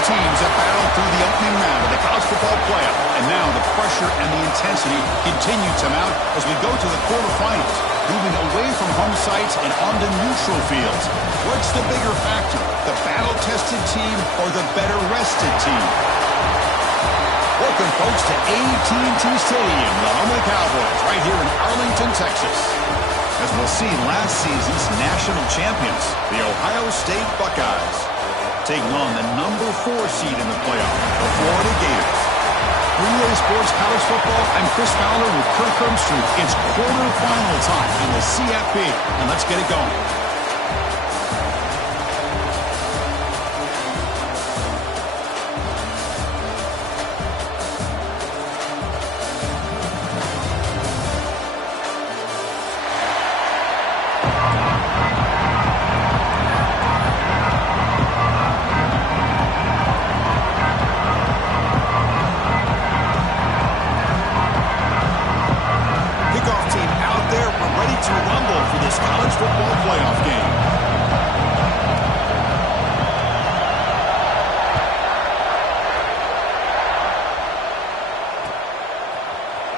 teams have battled through the opening round of the college football playoff, and now the pressure and the intensity continue to mount as we go to the quarterfinals, moving away from home sites and onto neutral fields. What's the bigger factor, the battle-tested team or the better-rested team? Welcome, folks, to AT&T Stadium, the home of the Cowboys, right here in Arlington, Texas. As we'll see, last season's national champions, the Ohio State Buckeyes, taking on the number 4 seed in the playoff, the Florida Gators. BlueAce Sports College Football, I'm Chris Fowler with Kirk Herbstreit. It's quarterfinal time in the CFP, and let's get it going.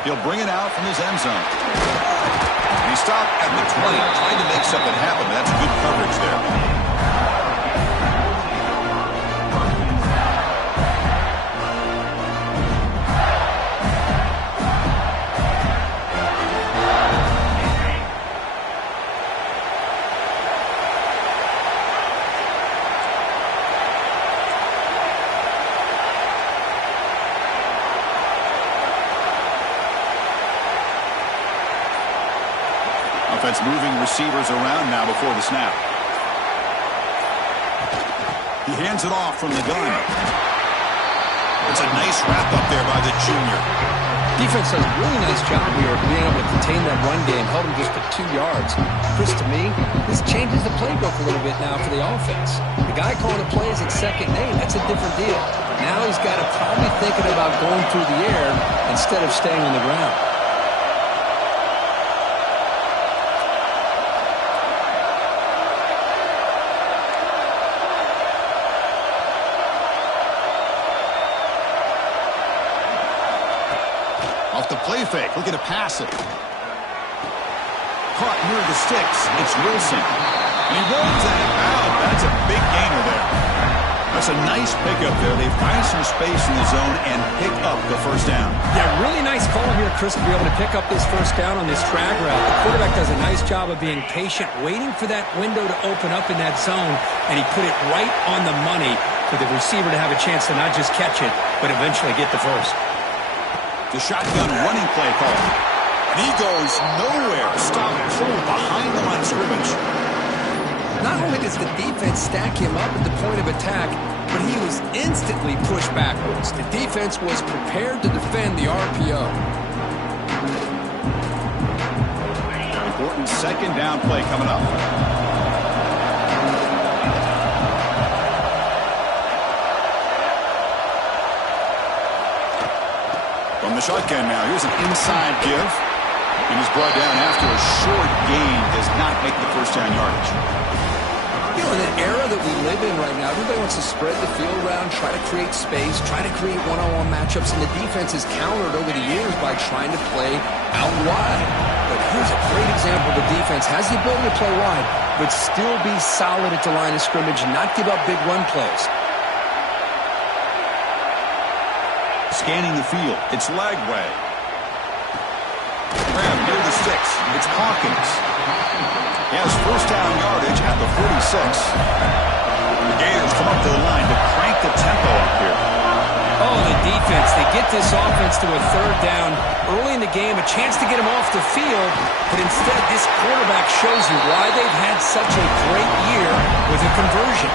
He'll bring it out from his end zone. And he stopped at the 20, trying to make something happen, but that's good coverage there. Offense moving receivers around now before the snap. He hands it off from the gun. It's a nice wrap up there by the junior. Defense does a really nice job here of being able to contain that run game, held him just at 2 yards. Chris, to me, this changes the playbook a little bit now for the offense. The guy calling the plays at second and 8, that's a different deal. Now he's got to probably thinking about going through the air instead of staying on the ground. Off the play fake, looking to pass it. Caught near the sticks. It's Wilson. And he rolls that out. That's a big gainer there. That's a nice pickup there. They find some space in the zone and pick up the first down. Yeah, really nice call here, Chris, to be able to pick up this first down on this drag route. The quarterback does a nice job of being patient, waiting for that window to open up in that zone, and he put it right on the money for the receiver to have a chance to not just catch it, but eventually get the first. The shotgun running play call. And he goes nowhere. Stop pulled behind the line of scrimmage. Not only does the defense stack him up at the point of attack, but he was instantly pushed backwards. The defense was prepared to defend the RPO. Important second down play coming up. From the shotgun now, here's an inside give. And he's brought down after a short gain, does not make the first down yardage. You know, in an era that we live in right now, everybody wants to spread the field around, try to create space, try to create one-on-one matchups, and the defense is countered over the years by trying to play out wide. But here's a great example. The defense has the ability to play wide, but still be solid at the line of scrimmage and not give up big run plays. Scanning the field, it's Lagway. Grab near the sticks, it's Hawkins. He has first down yardage at the 46. The Gators come up to the line to crank the tempo up here. Oh, the defense, they get this offense to a third down early in the game, a chance to get him off the field, but instead this quarterback shows you why they've had such a great year with a conversion.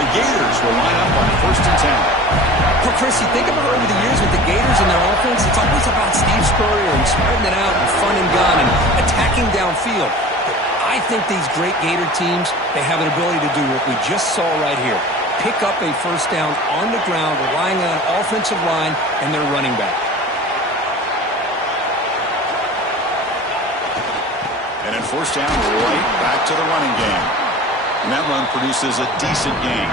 The Gators will line up on first and 10. Well, Chris, you think about over the years with the Gators and their offense, it's always about Steve Spurrier and spreading it out and fun and gun and attacking downfield. But I think these great Gator teams, they have an ability to do what we just saw right here. Pick up a first down on the ground, relying on an offensive line and their running back. And then first down, right back to the running game. And that run produces a decent gain.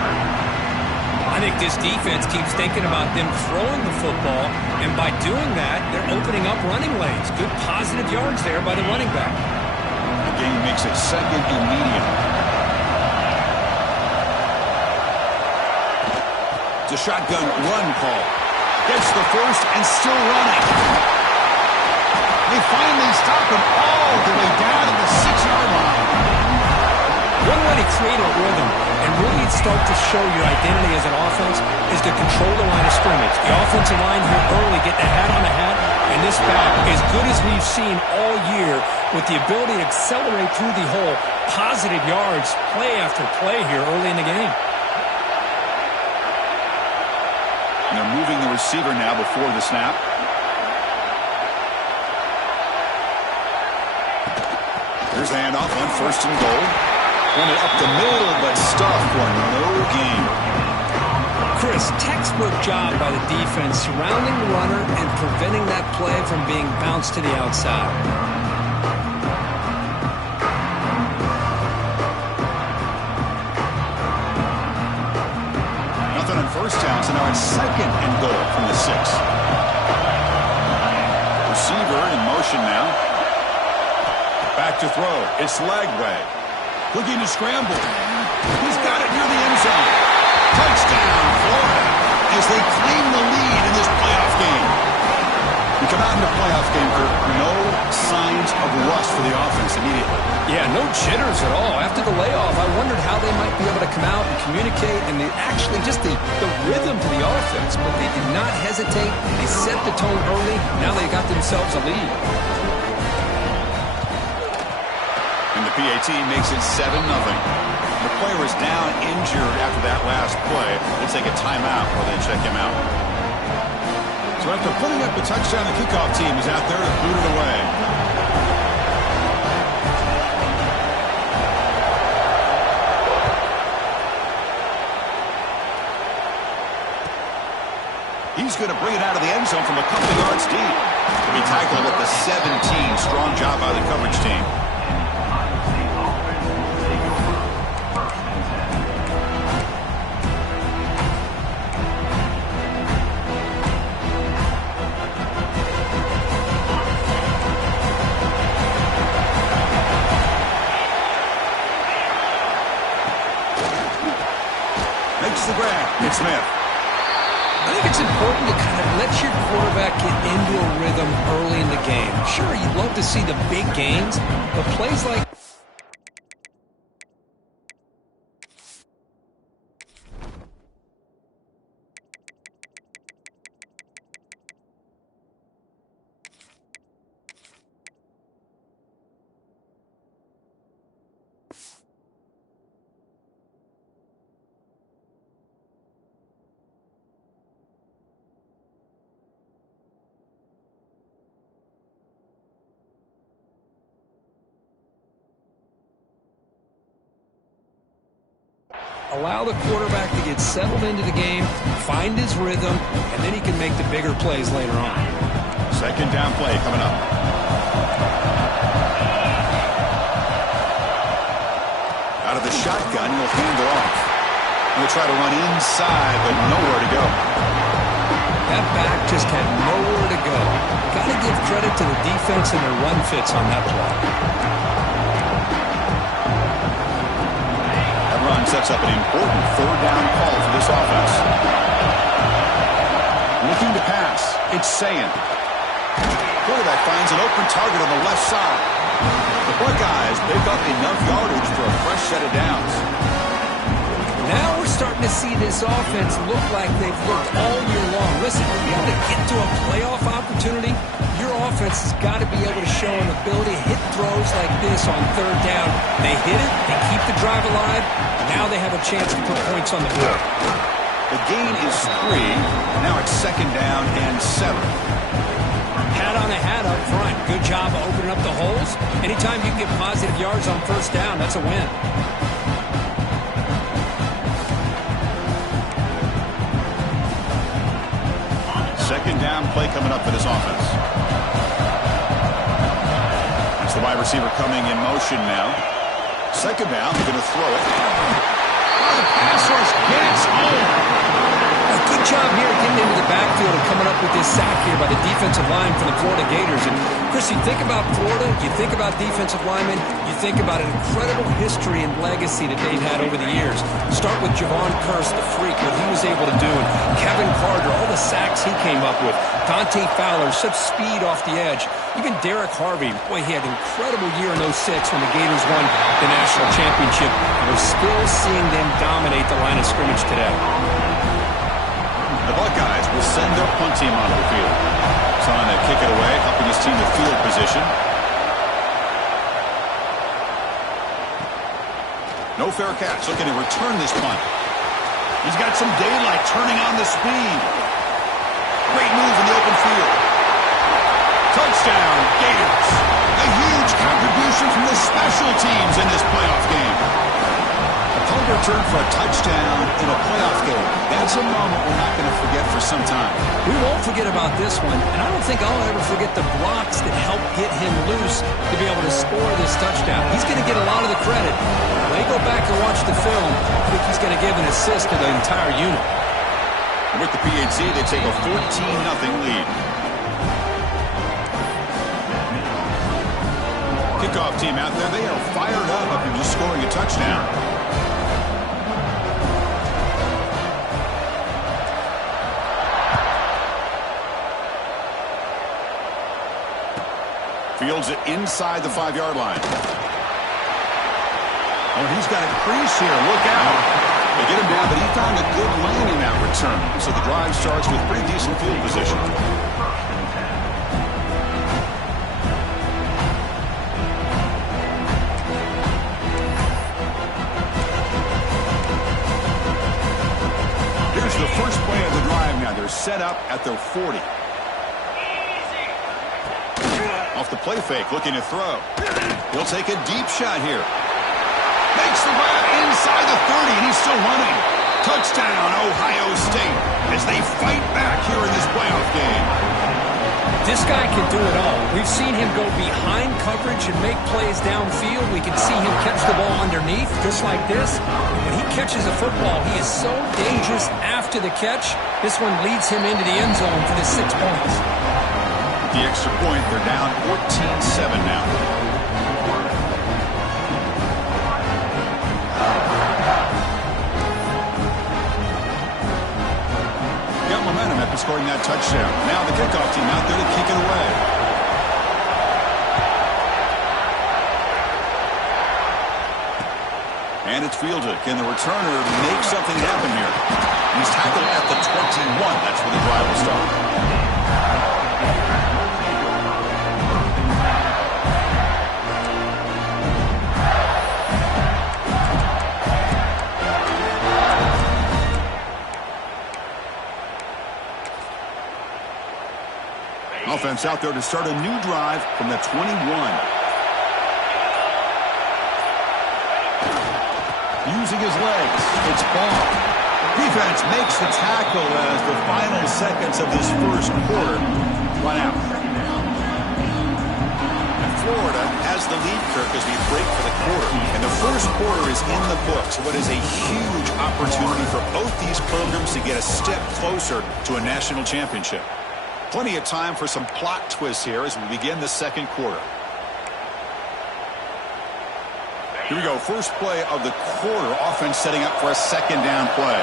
I think this defense keeps thinking about them throwing the football, and by doing that, they're opening up running lanes. Good positive yards there by the running back. The game makes it second and medium. It's a shotgun run call. Gets the first and still running. They finally stop him all the way down to the 6-yard line. One way to create a rhythm and really start to show your identity as an offense is to control the line of scrimmage. The offensive line here early getting a hat on a hat, and this back, as good as we've seen all year, with the ability to accelerate through the hole, positive yards, play after play here early in the game. And they're moving the receiver now before the snap. Here's the handoff on 1st and goal. Run it up the middle, but stuffed for no gain. Chris, textbook job by the defense surrounding the runner and preventing that play from being bounced to the outside. Nothing on 1st down, so now it's 2nd and goal from the 6. Receiver in motion now. Back to throw. It's Lagway. Looking to scramble. He's got it near the end zone. Touchdown, Florida, as they claim the lead in this playoff game. We come out in the playoff game, Kirk. No signs of rust for the offense immediately. Yeah, no jitters at all. After the layoff, I wondered how they might be able to come out and communicate, and actually just the rhythm to the offense. But they did not hesitate. They set the tone early. Now they got themselves a lead. And the PAT makes it 7-0. The player is down injured after that last play. We'll take a timeout while they check him out. So after putting up a touchdown, the kickoff team is out there to boot it away. He's going to bring it out of the end zone from a couple yards deep. To be tackled at the 17. Strong job by the coverage team. Makes the grab. It's Smith. I think it's important to kind of let your quarterback get into a rhythm early in the game. Sure, you'd love to see the big gains, but plays like allow the quarterback to get settled into the game, find his rhythm, and then he can make the bigger plays later on. 2nd down play coming up. Out of the shotgun, he'll hand it off. He'll try to run inside, but nowhere to go. That back just had nowhere to go. Got to give credit to the defense and their run fits on that play. Run sets up an important 3rd down call for this offense. Looking to pass. It's Sayin. Quarterback finds an open target on the left side. The Buckeyes pick up enough yardage for a fresh set of downs. Now we're starting to see this offense look like they've looked all year long. Listen, to be able to get to a playoff opportunity, your offense has got to be able to show an ability to hit throws like this on 3rd down. They hit it, they keep the drive alive, now they have a chance to put points on the board. The gain is 3. Now it's 2nd down and 7. Hat on a hat up front. Good job of opening up the holes. Anytime you can get positive yards on 1st down, that's a win. Second down play coming up for this offense. It's the wide receiver coming in motion now. 2nd down, they're going to throw it. Oh, the pass rush gets home. Good job here getting into the backfield and coming up with this sack here by the defensive line for the Florida Gators. And Chris, you think about Florida, you think about defensive linemen, you think about an incredible history and legacy that they've had over the years. Start with Javon Kearse, the freak, what he was able to do, and Kevin Carter, all the sacks he came up with. Dante Fowler, such speed off the edge. Even Derek Harvey, boy, he had an incredible year in 06 when the Gators won the national championship. And we're still seeing them dominate the line of scrimmage today. The Buckeyes will send their punt team onto the field. Trying to kick it away, helping his team with field position. No fair catch. Looking to return this punt. He's got some daylight turning on the speed. Great move in the open field. Touchdown, Gators. A huge contribution from the special teams in this playoff game. A punt return for a touchdown in a playoff game. That's a moment we're not going to forget for some time. We won't forget about this one, and I don't think I'll ever forget the blocks that helped get him loose to be able to score this touchdown. He's going to get a lot of the credit. When they go back and watch the film, I think he's going to give an assist to the entire unit. And with the PAT, they take a 14-0 lead. Kickoff team out there, they are fired up after just scoring a touchdown. Fields it inside the 5-yard line. Oh, he's got a crease here. Look out. They get him down, but he found a good lane in that return. So the drive starts with pretty decent field position. Here's the first play of the drive now. They're set up at their 40. Off the play fake, looking to throw. He'll take a deep shot here. Makes the grab inside the 30, and he's still running. Touchdown, Ohio State, as they fight back here in this playoff game. This guy can do it all. We've seen him go behind coverage and make plays downfield. We can see him catch the ball underneath, just like this. When he catches a football, he is so dangerous after the catch. This one leads him into the end zone for the 6 points. The extra point, they're down 14-7 now. Got momentum after scoring that touchdown. Now the kickoff team out there to kick it away. And it's fielded. Can the returner make something happen here? He's tackled at the 21. That's where the drive will start. Offense out there to start a new drive from the 21. Using his legs, it's ball. Defense makes the tackle as the final seconds of this first quarter run out. And Florida has the lead, Kirk, as we break for the quarter. And the first quarter is in the books. What is a huge opportunity for both these programs to get a step closer to a national championship. Plenty of time for some plot twists here as we begin the second quarter. Here we go. First play of the quarter. Offense setting up for a second down play.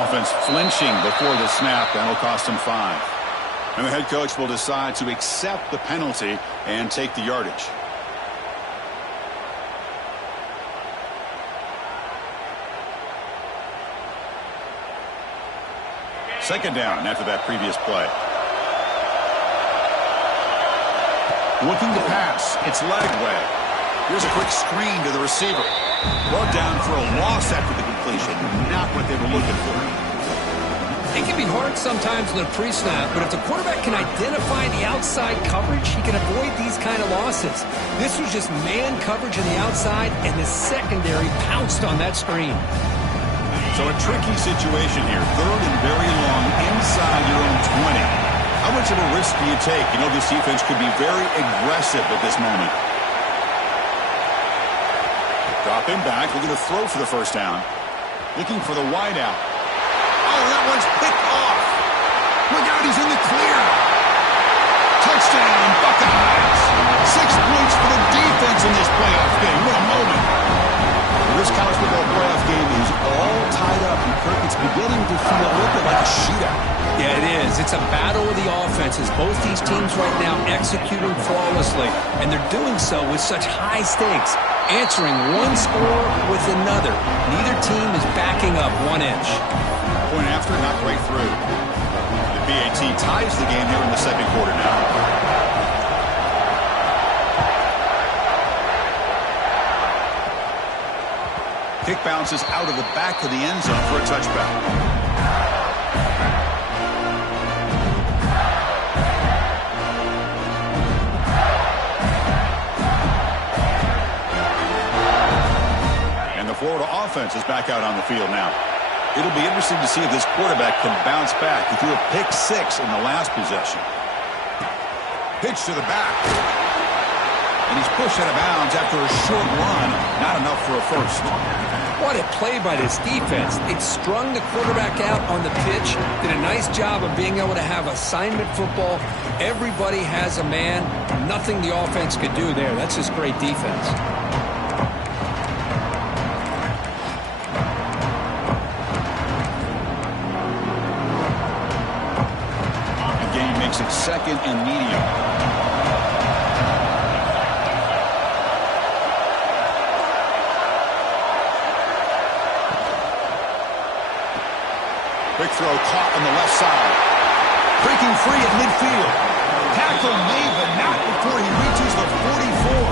Offense flinching before the snap. That'll cost him 5. And the head coach will decide to accept the penalty and take the yardage. Second down after that previous play. Looking to pass. It's leg way. Here's a quick screen to the receiver. Brought down for a loss after the completion. Not what they were looking for. It can be hard sometimes in a pre-snap, but if the quarterback can identify the outside coverage, he can avoid these kind of losses. This was just man coverage on the outside, and the secondary pounced on that screen. So a tricky situation here. Third and very long inside your own 20. How much of a risk do you take? You know, this defense could be very aggressive at this moment. Dropping back, looking to throw for the first down. Looking for the wide out. Oh, that one's picked off. Look out, he's in the clear. Touchdown, Buckeyes. 6 points for the defense in this playoff game. What a moment. This college football playoff game is all tied up, and Kirk, it's beginning to feel a little bit like a shootout. Yeah, it is. It's a battle of the offenses. Both these teams right now executing flawlessly, and they're doing so with such high stakes, answering one score with another. Neither team is backing up 1 inch. Point after, not quite through. The BAT ties the game here in the second quarter now. Kick bounces out of the back of the end zone for a touchback. And the Florida offense is back out on the field now. It'll be interesting to see if this quarterback can bounce back. He threw a pick 6 in the last possession. Pitch to the back. And he's pushed out of bounds after a short run. Not enough for a first. What a play by this defense. It strung the quarterback out on the pitch. Did a nice job of being able to have assignment football. Everybody has a man. Nothing the offense could do there. That's just great defense. The game makes it 2nd and medium. Quick throw caught on the left side. Breaking free at midfield. Tackle made, but not before he reaches the 44.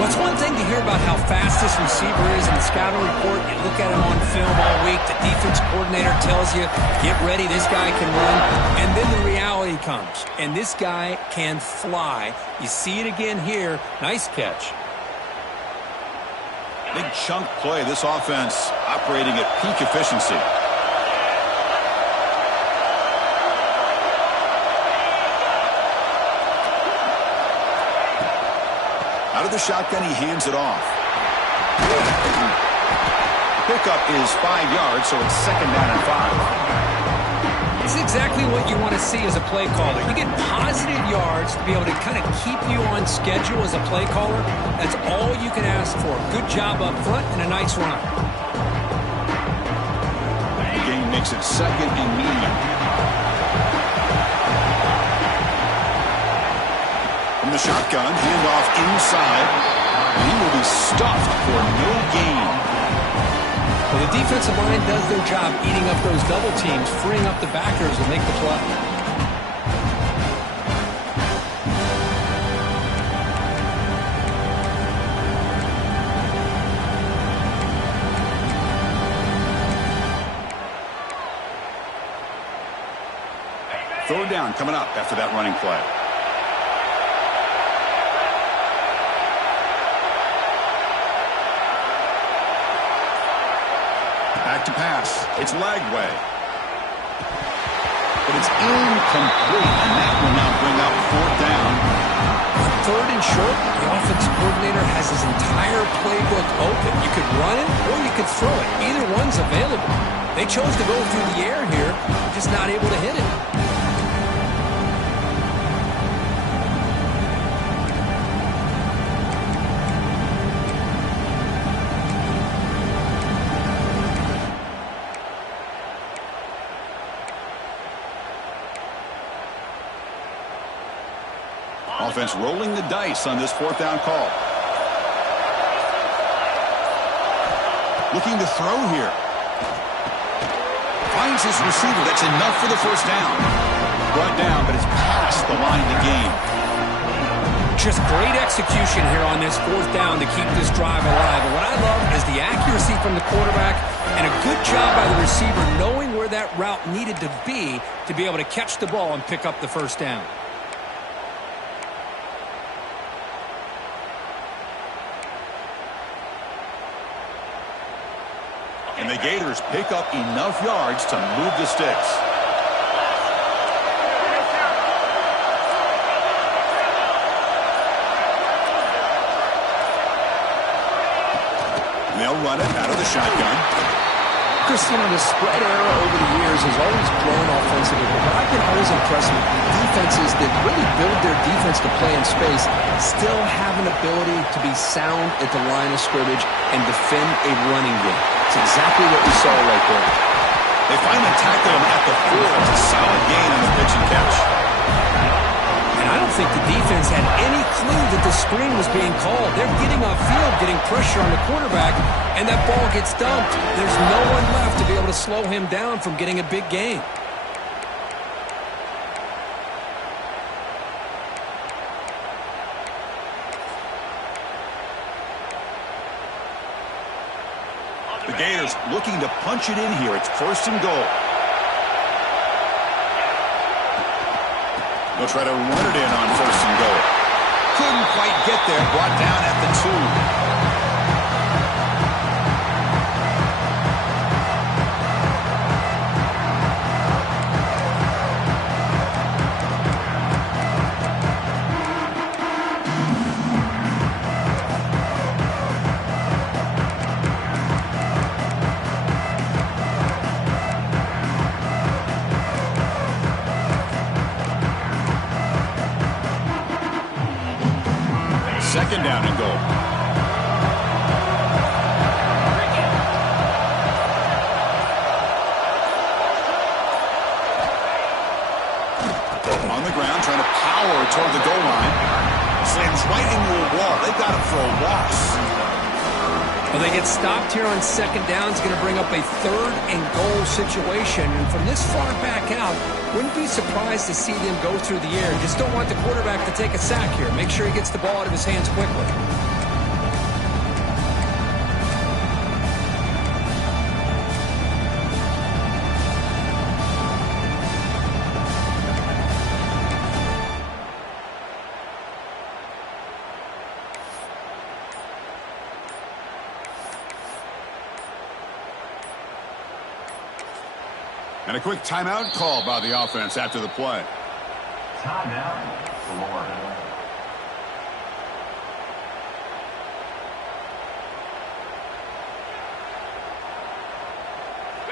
Well, it's one thing to hear about how fast this receiver is in the scouting report. You look at him on film all week. The defense coordinator tells you, get ready, this guy can run. And then the reality comes. And this guy can fly. You see it again here. Nice catch. Big chunk play. This offense operating at peak efficiency. Out of the shotgun, he hands it off. Pickup is 5 yards, so it's 2nd down and 5. It's exactly what you want to see as a play caller. You get positive yards to be able to kind of keep you on schedule as a play caller. That's all you can ask for. Good job up front and a nice run. The game makes it 2nd and medium. From the shotgun, handoff inside. And he will be stuffed for no gain. Well, the defensive line does their job eating up those double teams, freeing up the backers to make the play. Third down coming up after that running play. Back to pass. It's Lagway. But it's incomplete, and that will now bring up 4th down. On 3rd and short, the offensive coordinator has his entire playbook open. You could run it or you could throw it. Either one's available. They chose to go through the air here, just not able to hit it. Offense rolling the dice on this 4th down call. Looking to throw here. Finds his receiver. That's enough for the first down. Brought down, but it's past the line of the game. Just great execution here on this 4th down to keep this drive alive. And what I love is the accuracy from the quarterback and a good job by the receiver knowing where that route needed to be able to catch the ball and pick up the first down. And the Gators pick up enough yards to move the sticks. run it out of the shotgun. Christian, the spread era over the years has always grown offensively, but what I've been always impressed with defenses that really build their defense to play in space still have an ability to be sound at the line of scrimmage and defend a running game. It's exactly what we saw right there. They finally tackled him at the 4. It's a solid gain on the pitch and catch. And I don't think the defense had any clue that the screen was being called. They're getting off field, getting pressure on the quarterback, and that ball gets dumped. There's no one left to be able to slow him down from getting a big gain. The Gators looking to punch it in here. It's 1st and goal. They'll try to run it in on 1st and goal. Couldn't quite get there. Brought down at the 2. Second down and goal. On the ground, trying to power toward the goal line. Slams right into a wall. They've got him for a loss. Well, they get stopped here on 2nd down. It's going to bring up a 3rd and goal situation. And from this far back out, wouldn't be surprised to see them go through the air. Just don't want the quarterback to take a sack here. Make sure he gets the ball out of his hands quickly. And a quick timeout call by the offense after the play. Timeout, Florida.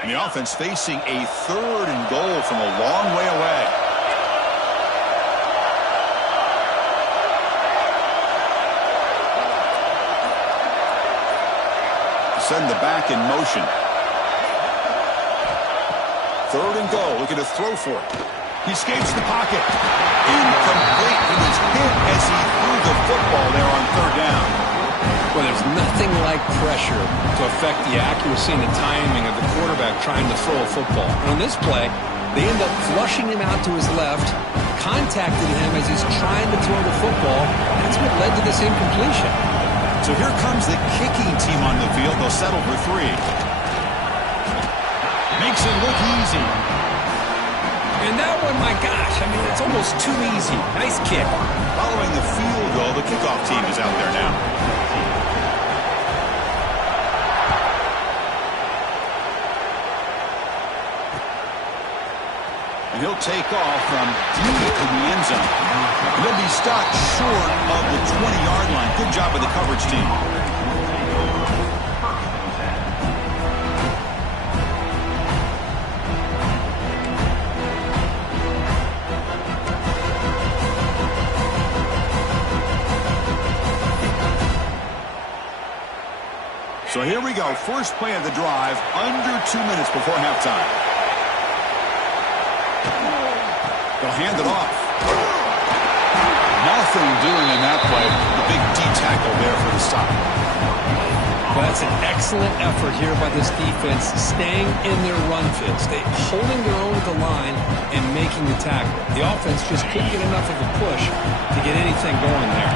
And the offense facing a 3rd and goal from a long way away. Send the back in motion. 3rd and goal, looking to throw for it. He escapes the pocket. Incomplete. He was hit as he threw the football there on 3rd down. Well, there's nothing like pressure to affect the accuracy and the timing of the quarterback trying to throw a football. And on this play, they end up flushing him out to his left, contacted him as he's trying to throw the football. That's what led to this incompletion. So here comes the kicking team on the field. They'll settle for 3. Makes it look easy. And that one, my gosh, I mean, it's almost too easy. Nice kick. Following the field goal, the kickoff team is out there now. And he'll take off from deep in the end zone. And he'll be stopped short of the 20-yard line. Good job by the coverage team. So here we go. First play of the drive, under 2 minutes before halftime. They'll hand it off. Nothing doing in that play. The big D tackle there for the stop. Well, that's an excellent effort here by this defense, staying in their run fits. They holding their own at the line and making the tackle. The offense just couldn't get enough of a push to get anything going there.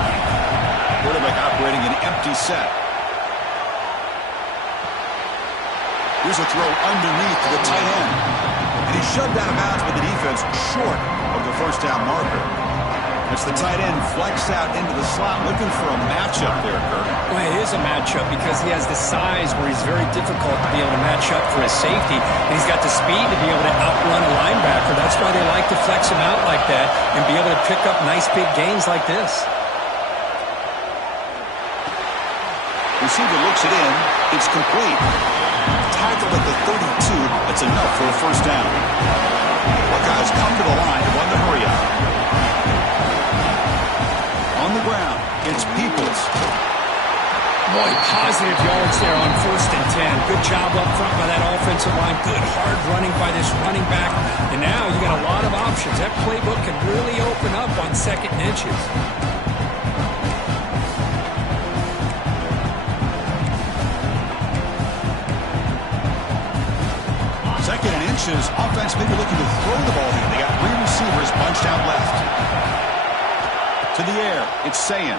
Quarterback operating an empty set. Here's a throw underneath to the tight end. And he's shoved out of bounds by the defense short of the first down marker. As the tight end flexed out into the slot, looking for a matchup there, Kirk. Well, it is a matchup because he has the size where he's very difficult to be able to match up for his safety. And he's got the speed to be able to outrun a linebacker. That's why they like to flex him out like that and be able to pick up nice big gains like this. Receiver looks it in. It's complete. Tackled at the 32. That's enough for a first down. Buckeyes come to the line. One to hurry up. On the ground, it's Peoples. Boy, positive yards there on 1st and 10. Good job up front by that offensive line. Good hard running by this running back. And now you got a lot of options. That playbook can really open up on 2nd and inches. Second and inches. Offense maybe looking to throw the ball here. They got 3 receivers bunched out left. To the air. It's Sayin.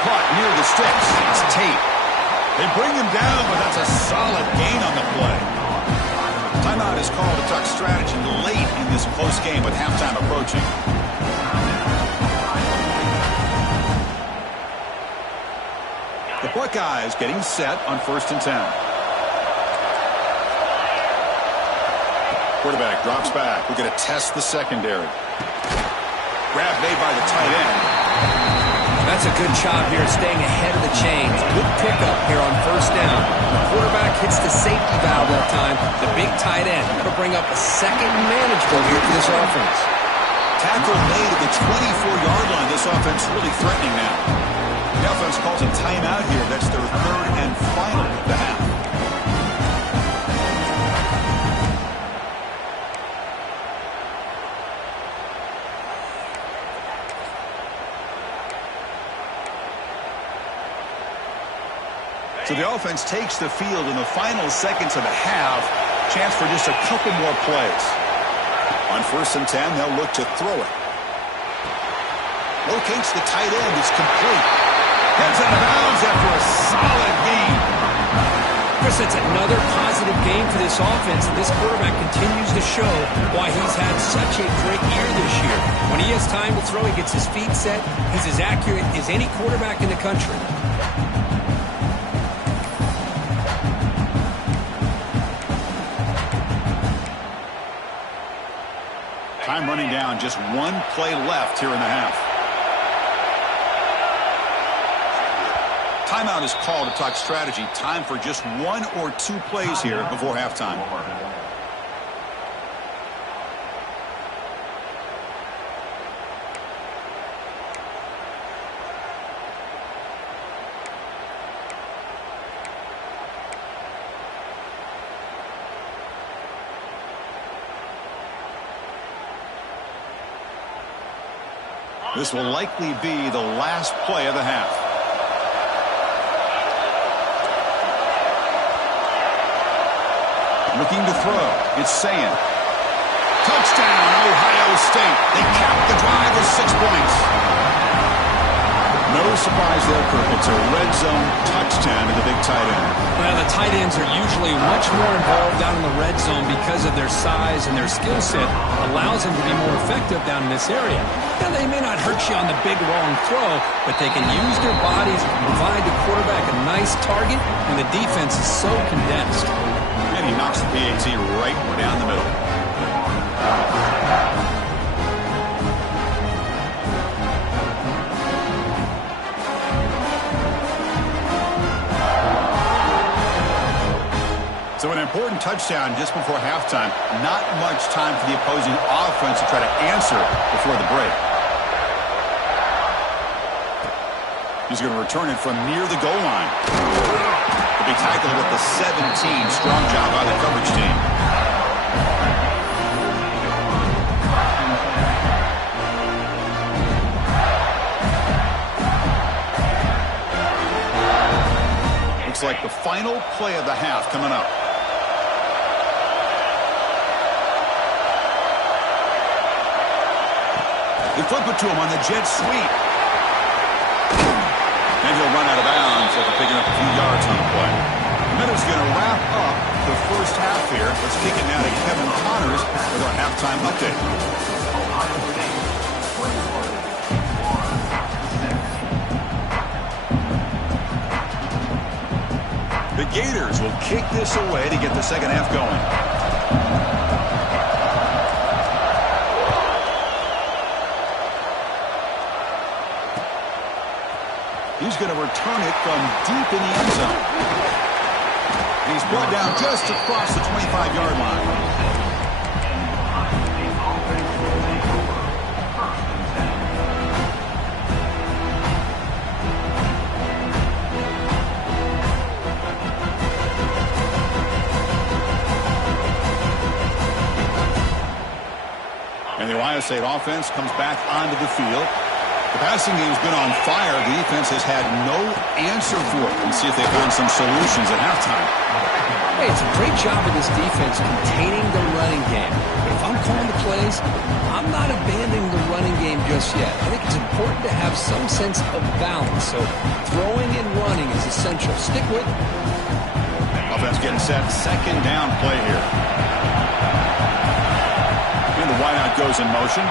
Caught near the sticks. It's Tate. They bring him down, but that's a solid gain on the play. Timeout is called to tuck strategy late in this close game with halftime approaching. The Buckeyes getting set on 1st and 10. Quarterback drops back. We're going to test the secondary. Grab made by the tight end. That's a good job here staying ahead of the chains. Good pickup here on 1st down. The quarterback hits the safety valve that time. The big tight end. That'll bring up a second manageable here for this offense. Tackle made at the 24-yard line. This offense really threatening now. The offense calls a timeout here. That's their 3rd and final of the half. So the offense takes the field in the final seconds of the half. Chance for just a couple more plays. On 1st and 10, they'll look to throw it. Locates the tight end. It's complete. Gets out of bounds after a solid game. Chris, that's another positive game for this offense, and this quarterback continues to show why he's had such a great year this year. When he has time to throw, he gets his feet set. He's as accurate as any quarterback in the country. Time running down. Just 1 play left here in the half. Timeout is called to talk strategy. Time for just 1 or 2 plays here before halftime. This will likely be the last play of the half. Looking to throw. It's Sayin. Touchdown, Ohio State. They cap the drive with 6 points. No surprise there, Kirk. It's a red zone touchdown to the big tight end. Well, the tight ends are usually much more involved down in the red zone because of their size and their skill set allows them to be more effective down in this area. Now, they may not hurt you on the big, long throw, but they can use their bodies to provide the quarterback a nice target when the defense is so condensed. And he knocks the PAT right down the middle. So an important touchdown just before halftime. Not much time for the opposing offense to try to answer before the break. He's going to return it from near the goal line. The big tackle with the 17. Strong job by the coverage team. Looks like the final play of the half coming up. They flip it to him on the jet sweep. And he'll run out of bounds after picking up a few yards on the play. The Minutes going to wrap up the first half here. Let's kick it now to Kevin Connors with our halftime update. The Gators will kick this away to get the second half going. return it from deep in the end zone. He's brought down just across the 25-yard line. And the Ohio State offense comes back onto the field. The passing game's been on fire. The defense has had no answer for it. Let's see if they found some solutions at halftime. Hey, it's a great job of this defense containing the running game. But if I'm calling the plays, I'm not abandoning the running game just yet. I think it's important to have some sense of balance. So throwing and running is essential. Stick with it. Offense getting set. Second down play here. And the wideout goes in motion.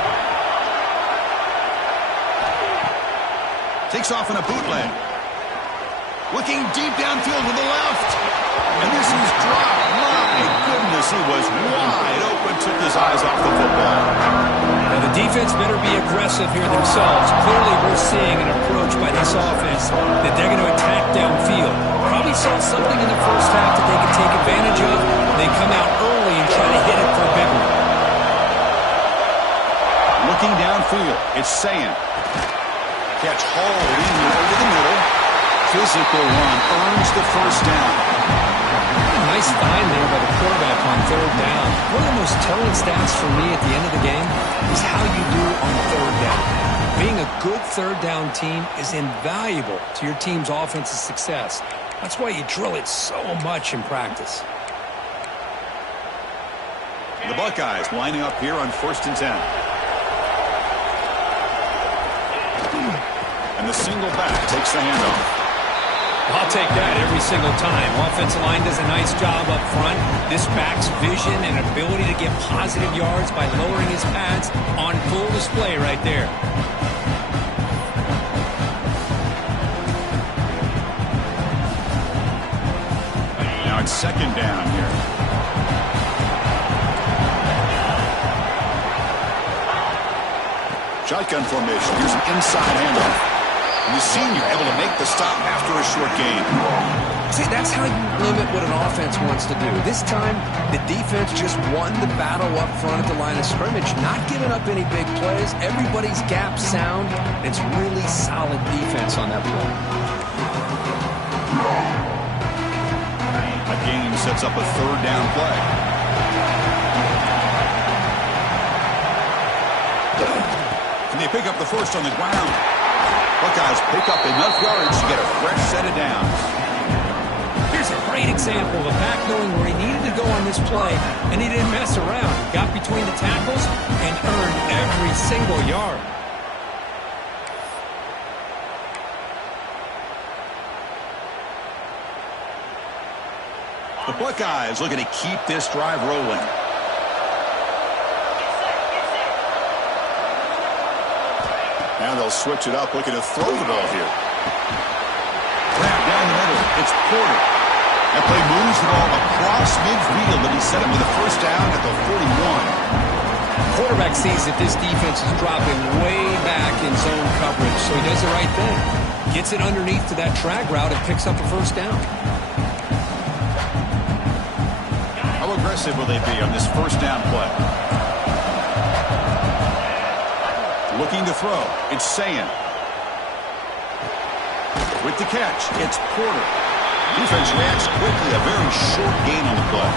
Takes off in a bootleg. Looking deep downfield with the left. And this is dropped. My goodness, he was wide open. Took his eyes off the football. Now the defense better be aggressive here themselves. Clearly we're seeing an approach by this offense that they're going to attack downfield. Probably saw something in the first half that they could take advantage of. They come out early and try to hit it for a big one. Looking downfield, it's Sayin. Catch Hall leading over the middle. Physical run earns the first down. Nice find there by the quarterback on third down. One of the most telling stats for me at the end of the game is how you do on third down. Being a good third down team is invaluable to your team's offensive success. That's why you drill it so much in practice. The Buckeyes lining up here on 1st and 10. And the single back takes the handoff. I'll take that every single time. Offensive line does a nice job up front. This back's vision and ability to get positive yards by lowering his pads on full display right there. Now it's second down here. Shotgun formation. Here's an inside handoff. And the senior able to make the stop after a short gain. See, that's how you limit what an offense wants to do. This time, the defense just won the battle up front at the line of scrimmage, not giving up any big plays. Everybody's gap sound. It's really solid defense on that play. A gain sets up a third down play. And they pick up the first on the ground. Buckeyes pick up enough yards to get a fresh set of downs. Here's a great example of a back knowing where he needed to go on this play, and he didn't mess around. He got between the tackles and earned every single yard. The Buckeyes looking to keep this drive rolling. Now they'll switch it up, looking to throw the ball here. Grab down the middle. It's Porter. That play moves the ball across midfield, but he set up with a first down at the 41. Quarterback sees that this defense is dropping way back in zone coverage, so he does the right thing. Gets it underneath to that drag route and picks up a first down. How aggressive will they be on this first down play? Looking to throw. It's Sayin. With the catch, it's Porter. Defense reacts quickly. A very short gain on the play.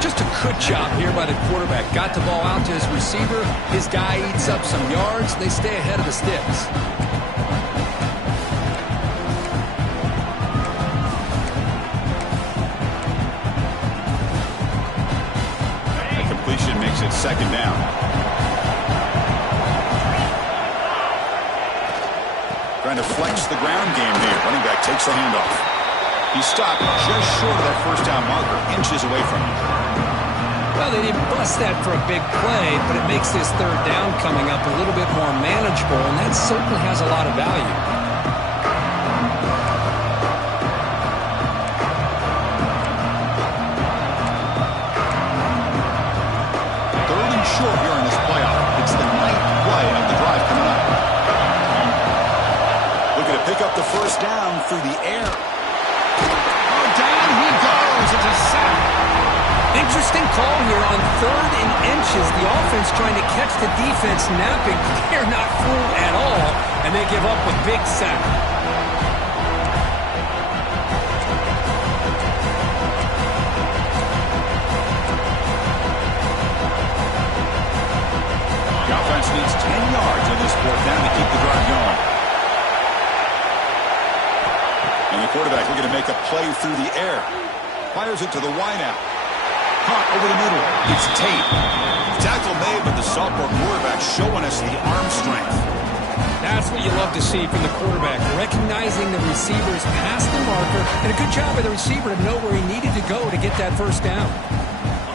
Just a good job here by the quarterback. Got the ball out to his receiver. His guy eats up some yards. They stay ahead of the sticks. That completion makes it second down. Trying to flex the ground game here. Running back takes the handoff. He stopped just short of that first down marker, inches away from him. Well, they didn't bust that for a big play, but it makes this third down coming up a little bit more manageable, and that certainly has a lot of value. Third and short here in this playoff. It's the ninth play of the drive coming up. Looking to pick up the first first down through the air. Oh, down he goes. It's a sack. Interesting call here on 3rd and inches. The offense trying to catch the defense napping. They're not fooled at all, and they give up a big sack. The offense needs 10 yards on this 4th down to keep the drive going. And the quarterback looking to make a play through the air. Fires it to the wideout. Caught over the middle. It's Tate. Tackle made, but the sophomore quarterback showing us the arm strength. That's what you love to see from the quarterback, recognizing the receiver's past the marker, and a good job by the receiver to know where he needed to go to get that first down.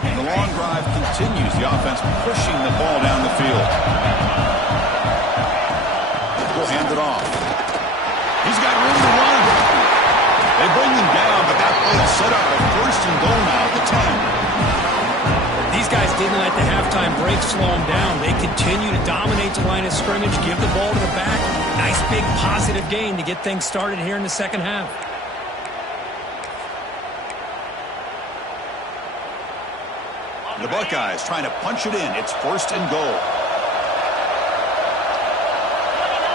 And the long drive continues. The offense pushing the ball down the field. We'll hand it off. He's got room to run. They bring him down, but that play will set up a 1st and goal now at the 10. These guys didn't let the halftime break slow them down. They continue to dominate the line of scrimmage, give the ball to the back. Nice big positive gain to get things started here in the second half. The Buckeyes trying to punch it in. It's 1st and goal.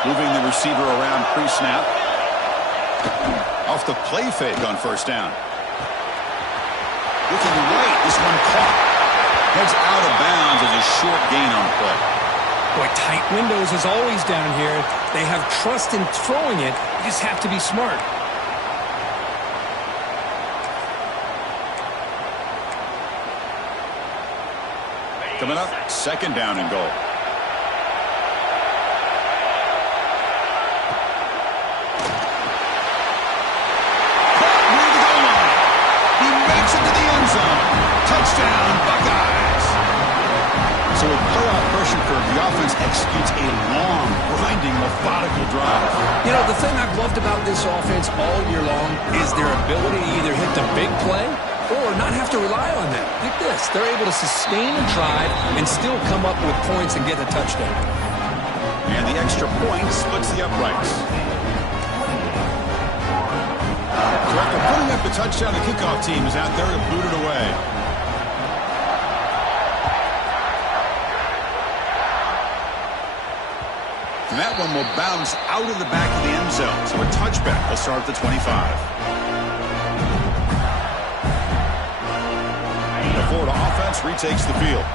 Moving the receiver around pre-snap. Off the play fake on 1st down. Looking right, this one caught. Heads out of bounds as a short gain on play. Boy, tight windows as always down here. They have trust in throwing it. You just have to be smart. Coming up, 2nd down and goal. Touchdown, Buckeyes. So with playoff pressure curve, the offense executes a long, grinding, methodical drive. You know, the thing I've loved about this offense all year long is their ability to either hit the big play or not have to rely on that. Like this. They're able to sustain a drive and still come up with points and get a touchdown. And the extra point splits the uprights. So after putting up the touchdown, the kickoff team is out there to boot it away. And that one will bounce out of the back of the end zone. So a touchback will start at the 25. The Florida offense retakes the field.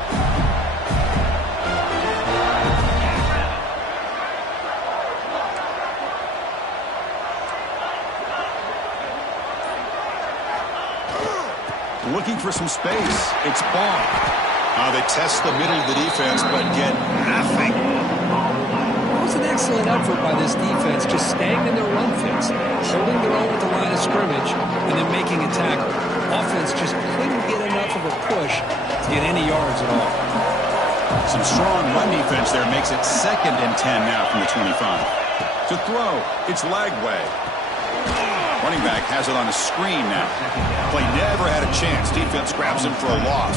Looking for some space. It's Ball. They test the middle of the defense, but get nothing. It was an excellent effort by this defense, just staying in their run fix, holding their own at the line of scrimmage, and then making a tackle. Offense just couldn't get enough of a push to get any yards at all. Some strong run defense there makes it 2nd and 10 now from the 25. To throw, it's Lagway. Running back has it on a screen now. Play never had a chance. Defense grabs him for a loss.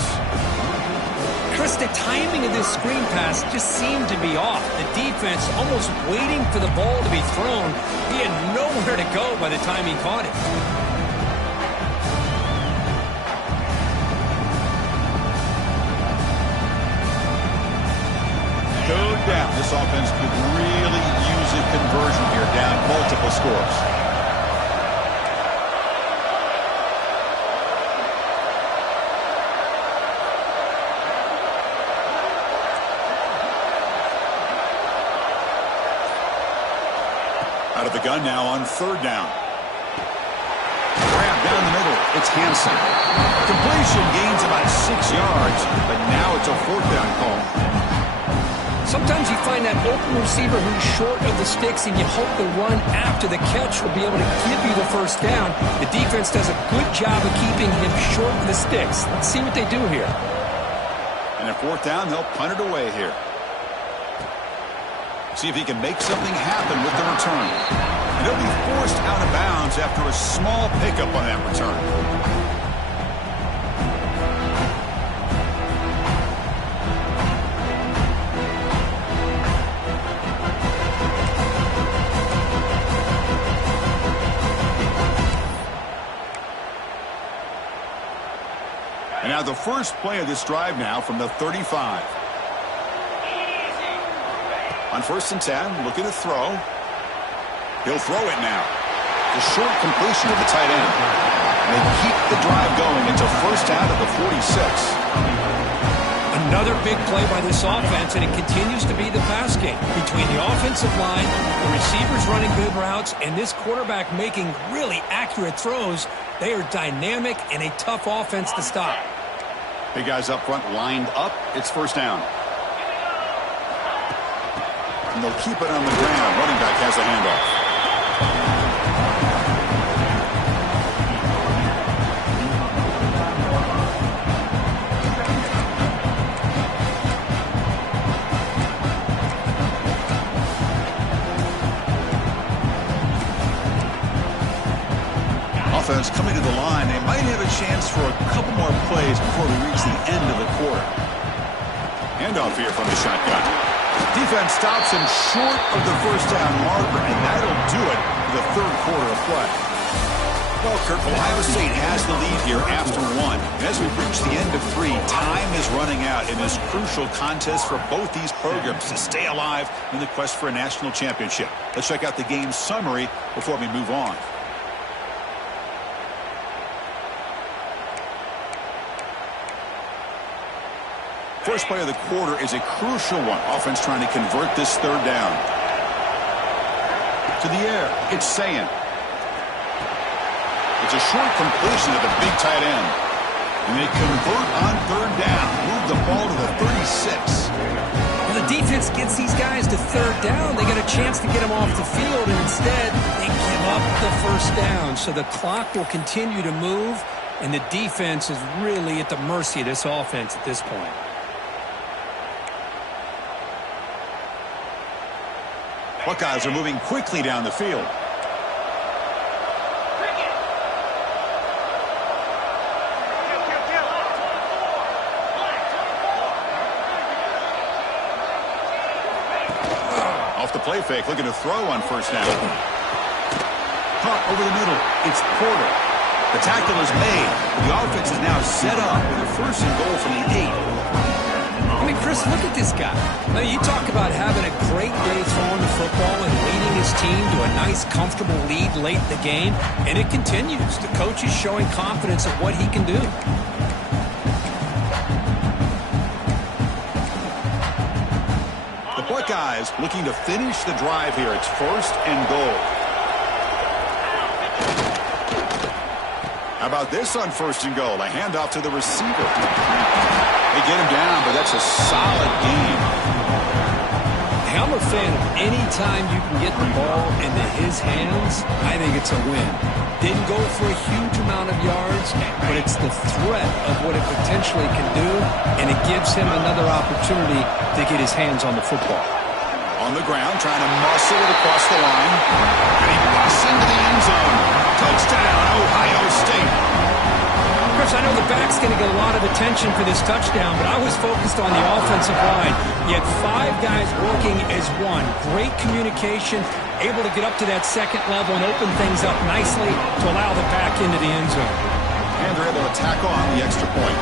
Chris, the timing of this screen pass just seemed to be off. The defense almost waiting for the ball to be thrown. He had nowhere to go by the time he caught it. Go down. This offense could really use a conversion here, down multiple scores. Out of the gun now on 3rd down. Grab down the middle. It's Hansen. Completion gains about 6 yards, but now it's a 4th down call. Sometimes you find that open receiver who's short of the sticks, and you hope the run after the catch will be able to give you the first down. The defense does a good job of keeping him short of the sticks. Let's see what they do here. And at 4th down, they'll punt it away here. See if he can make something happen with the return. And he'll be forced out of bounds after a small pickup on that return. have the first play of this drive now from the 35. On 1st and 10, looking to throw. He'll throw it now. The short completion of the tight end. They keep the drive going into first down at the 46. Another big play by this offense, and it continues to be the pass game. Between the offensive line, the receivers running good routes, and this quarterback making really accurate throws, they are dynamic and a tough offense to stop. Big guys up front lined up. It's first down. And they'll keep it on the ground. Running back has the handoff. Offense coming to the line. They might have a chance for a couple more plays before we reach the end of the quarter. Handoff here from the shotgun. Defense stops him short of the first down marker, and that'll do it for the third quarter of play. Well, Kirk, Ohio State has the lead here after 1. And as we reach the end of 3, time is running out in this crucial contest for both these programs to stay alive in the quest for a national championship. Let's check out the game summary before we move on. First play of the quarter is a crucial one. Offense trying to convert this third down. To the air, it's Sayin. It's a short completion to the big tight end. And they convert on third down. Move the ball to the 36. Well, the defense gets these guys to third down. They get a chance to get them off the field, and instead they give up the first down. So the clock will continue to move, and the defense is really at the mercy of this offense at this point. Buckeyes are moving quickly down the field. Off the play fake, looking to throw on first down. Caught over the middle. It's Porter. The tackle is made. The offense is now set up with a first and goal from the 8. I mean, Chris, look at this guy. Now, you talk about having a great day throwing the football and leading his team to a nice, comfortable lead late in the game, and it continues. The coach is showing confidence of what he can do. The Buckeyes looking to finish the drive here. It's first and goal. How about this on first and goal? A handoff to the receiver. They get him down, but that's a solid game. I'm a fan of any time you can get the ball into his hands. I think it's a win. Didn't go for a huge amount of yards, but it's the threat of what it potentially can do, and it gives him another opportunity to get his hands on the football. On the ground, trying to muscle it across the line. And he busts into the end zone. Touchdown, Ohio State. Chris, I know the back's going to get a lot of attention for this touchdown, but I was focused on the offensive line. You had 5 guys working as one. Great communication, able to get up to that second level and open things up nicely to allow the back into the end zone. And they're able to tack on the extra point.